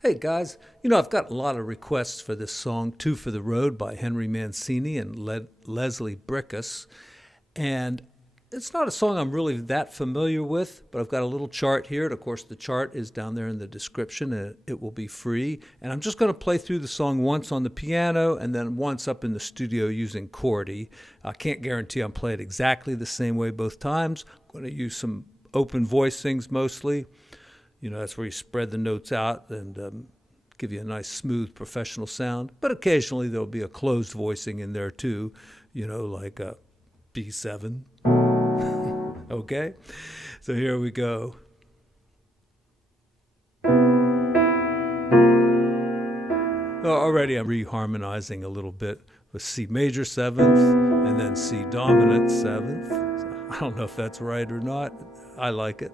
Hey guys, I've got a lot of requests for this song, Two for the Road by Henry Mancini and Leslie Brickus. And it's not a song I'm really that familiar with, but I've got a little chart here. And of course, the chart is down there in the description and it will be free. And I'm just going to play through the song once on the piano and then once up in the studio using chordy. I can't guarantee I'm playing exactly the same way both times. I'm going to use some open voicings mostly. That's where you spread the notes out and give you a nice, smooth, professional sound. But occasionally there'll be a closed voicing in there too, like a B7. Okay? So here we go. Already I'm reharmonizing a little bit with C major 7th and then C dominant 7th. So I don't know if that's right or not. I like it.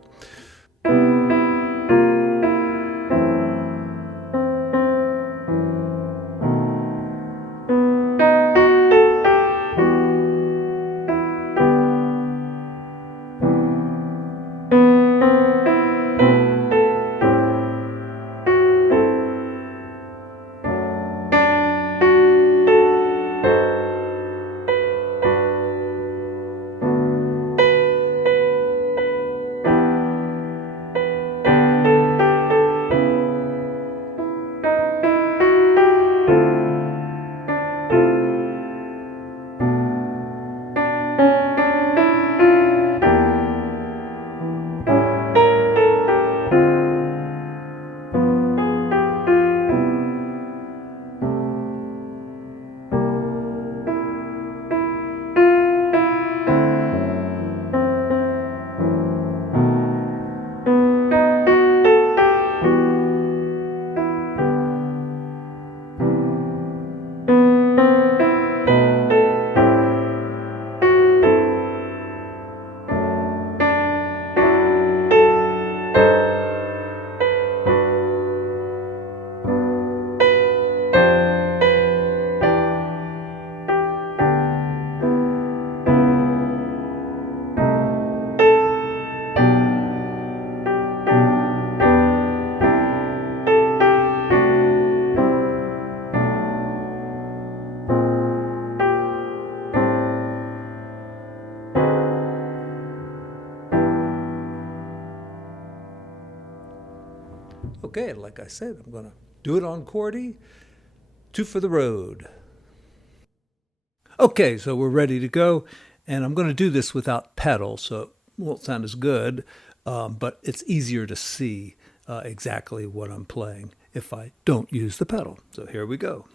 Okay, like I said, I'm going to do it on chordy. Two for the road. Okay, so we're ready to go, and I'm going to do this without pedal, so it won't sound as good, but it's easier to see exactly what I'm playing if I don't use the pedal. So here we go.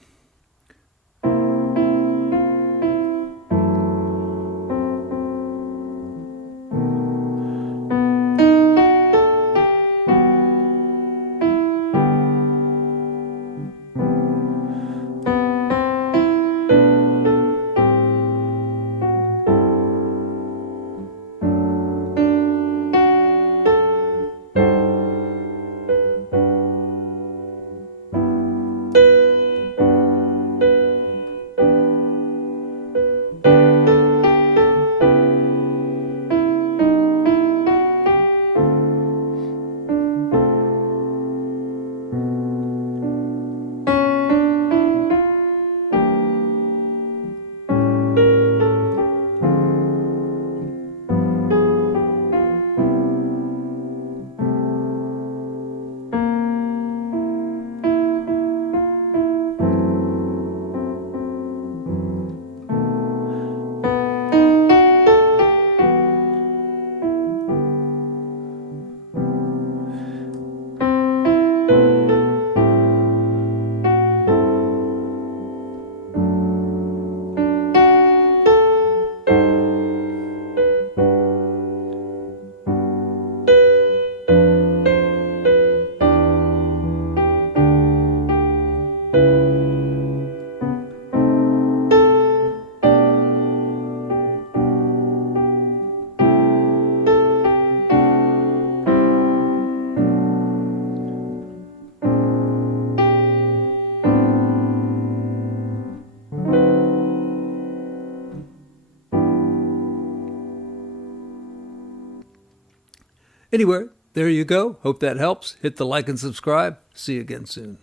Anyway, There you go. Hope that helps. Hit the like and subscribe. See you again soon.